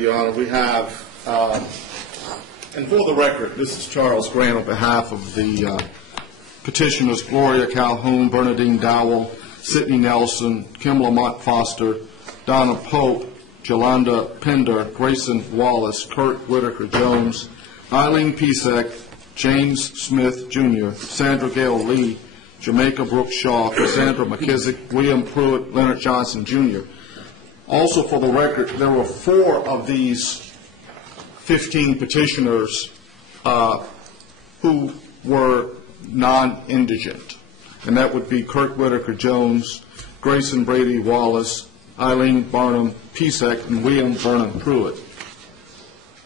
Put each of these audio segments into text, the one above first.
Your Honor. We have, and for the record, this is Charles Grant on behalf of the petitioners Gloria Calhoun, Bernadine Dowell, Sidney Nelson, Kim Lamont Foster, Donna Pope, Jolanda Pender, Grayson Wallace, Kurt Whitaker Jones, Eileen Pisek, James Smith Jr., Sandra Gale Lee, Jamaica Brooks Shaw, Cassandra McKissick, William Pruitt, Leonard Johnson Jr. Also, for the record, there were 4 of these 15 petitioners who were non-indigent, and that would be Kurt Whitaker Jones, Grayson Brady Wallace, Eileen Barnum Pisek, and William Vernon Pruitt.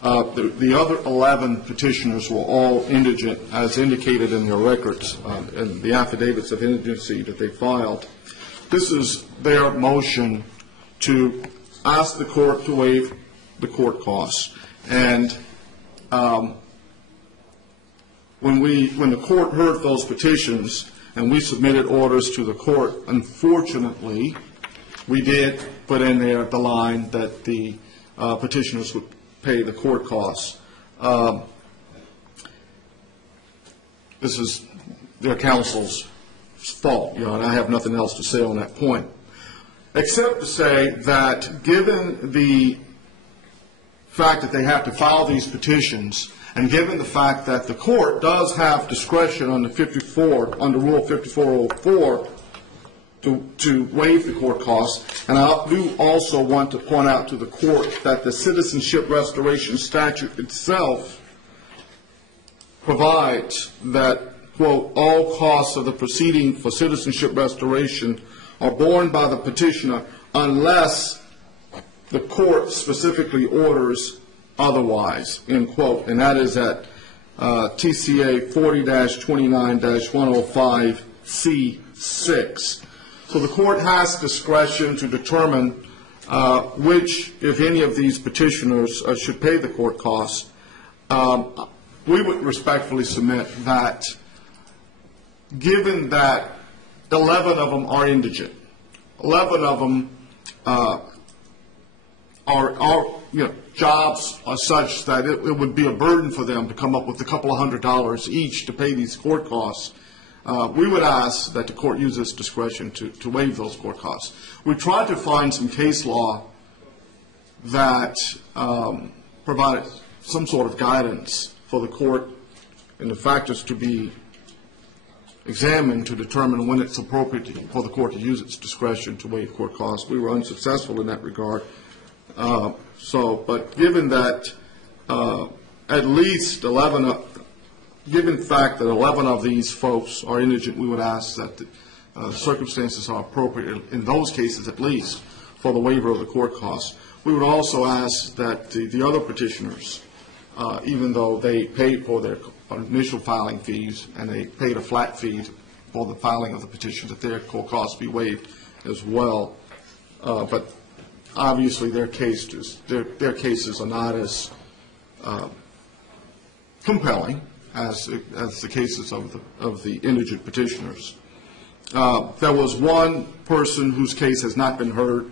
The other 11 petitioners were all indigent, as indicated in their records and the affidavits of indigency that they filed. This is their motion to ask the court to waive the court costs. And when the court heard those petitions and we submitted orders to the court, unfortunately, we did put in there the line that the petitioners would pay the court costs. This is their counsel's fault, and I have nothing else to say on that point, except to say that given the fact that they have to file these petitions, and given the fact that the court does have discretion under Rule 5404 to waive the court costs, and I do also want to point out to the court that the Citizenship Restoration Statute itself provides that, quote, all costs of the proceeding for citizenship restoration are borne by the petitioner unless the court specifically orders otherwise, end quote, and that is at TCA 40-29-105C6. So the court has discretion to determine which, if any, of these petitioners should pay the court costs. We would respectfully submit that, given that 11 of them are indigent, 11 of them jobs are such that it would be a burden for them to come up with a couple of $100 each to pay these court costs. We would ask that the court use its discretion to waive those court costs. We tried to find some case law that provided some sort of guidance for the court and the factors to be examined to determine when it's appropriate for the court to use its discretion to waive court costs. We were unsuccessful in that regard. But given that at least 11 given the fact that 11 of these folks are indigent, we would ask that the circumstances are appropriate, in those cases at least, for the waiver of the court costs. We would also ask that the other petitioners, even though they paid for their initial filing fees and they paid a flat fee for the filing of the petition, that their court costs be waived as well. But obviously their cases are not as compelling as the cases of the indigent petitioners. There was one person whose case has not been heard,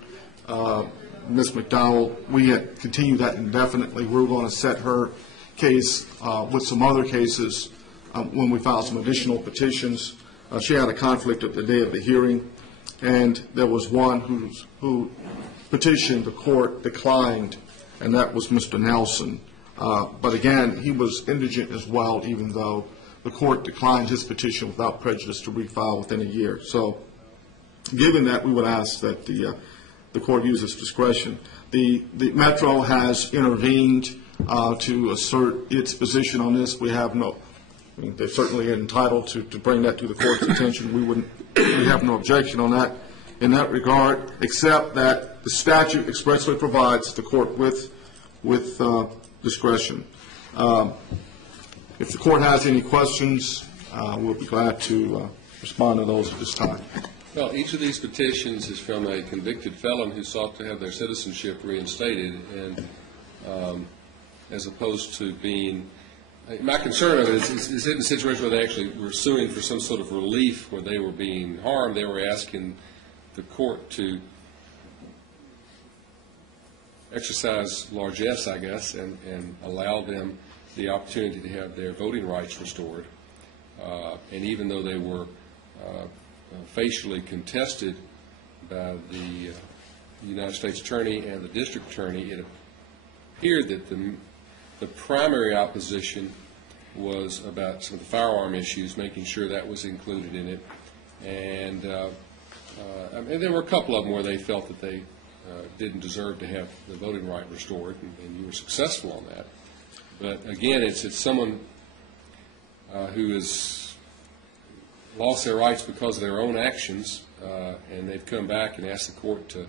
Ms. McDowell. We had continued that indefinitely. We were going to set her case with some other cases when we filed some additional petitions. She had a conflict at the day of the hearing, and there was one who petitioned the court declined, and that was Mr. Nelson. But again, he was indigent as well, even though the court declined his petition without prejudice to refile within a year. So given that, we would ask that the court use its discretion. The Metro has intervened to assert its position on this. We have no, they're certainly entitled to bring that to the court's attention. We have no objection on that in that regard, except that the statute expressly provides the court with discretion. If the court has any questions, we'll be glad to respond to those at this time. Well, each of these petitions is from a convicted felon who sought to have their citizenship reinstated, and as opposed to being, my concern of it is in a situation where they actually were suing for some sort of relief where they were being harmed. They were asking the court to exercise largesse, I guess, and allow them the opportunity to have their voting rights restored. And even though they were facially contested by the United States Attorney and the District Attorney, it appeared that the primary opposition was about some of the firearm issues, making sure that was included in it. And there were a couple of them where they felt that they didn't deserve to have the voting right restored, and you were successful on that. But again, it's someone who has lost their rights because of their own actions, and they've come back and asked the court to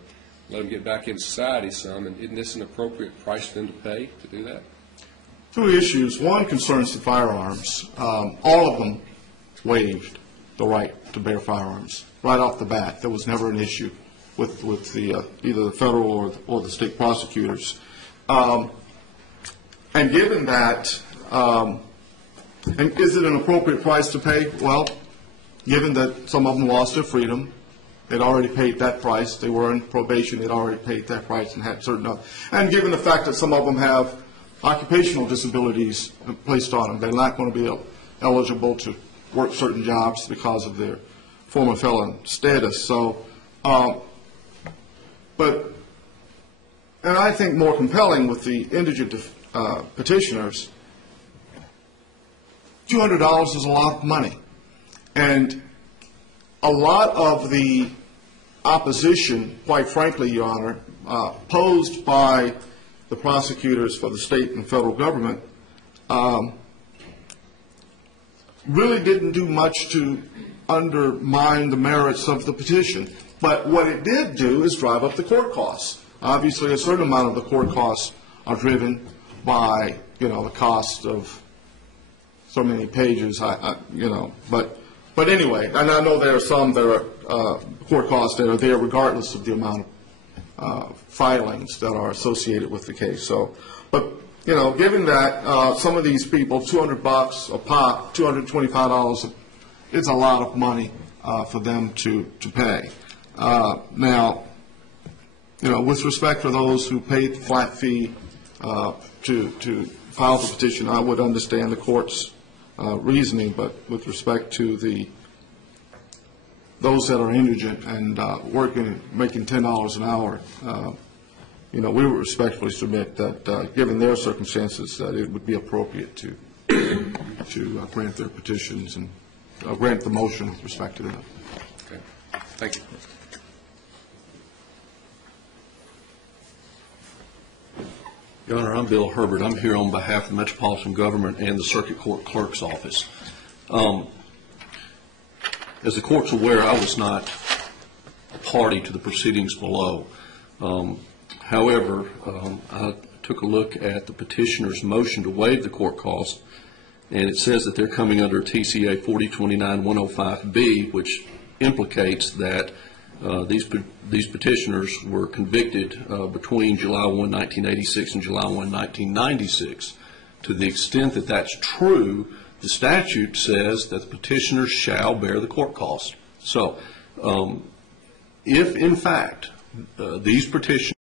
let them get back in society some. And isn't this an appropriate price for them to pay to do that? Two issues. One concerns the firearms. All of them waived the right to bear firearms right off the bat. There was never an issue with the either the federal or the state prosecutors. And given that, and is it an appropriate price to pay? Well, given that some of them lost their freedom, they'd already paid that price. They were in probation. They'd already paid that price and had certain other. And given the fact that some of them have occupational disabilities placed on them, they're not going to be eligible to work certain jobs because of their former felon status. So, and I think more compelling with the indigent petitioners, $200 is a lot of money. And a lot of the opposition, quite frankly, Your Honor, posed by the prosecutors for the state and federal government really didn't do much to undermine the merits of the petition. But what it did do is drive up the court costs. Obviously, a certain amount of the court costs are driven by, the cost of so many pages, But anyway, and I know there are some that are court costs that are there regardless of the amount of filings that are associated with the case. So, but given that some of these people, $200 a pop, $225, it's a lot of money for them to pay. Now, with respect to those who paid the flat fee to file the petition, I would understand the court's reasoning, but with respect to those that are indigent and making $10 an hour, we would respectfully submit that, given their circumstances, that it would be appropriate to grant their petitions and grant the motion with respect to that. Okay. Thank you. Your Honor, I'm Bill Herbert. I'm here on behalf of the Metropolitan Government and the Circuit Court Clerk's Office. As the Court's aware, I was not a party to the proceedings below. However, I took a look at the petitioner's motion to waive the court cost, and it says that they're coming under TCA 4029-105B, which implicates that these petitioners were convicted between July 1, 1986 and July 1, 1996. To the extent that that's true, the statute says that the petitioners shall bear the court cost. So if, in fact, these petitioners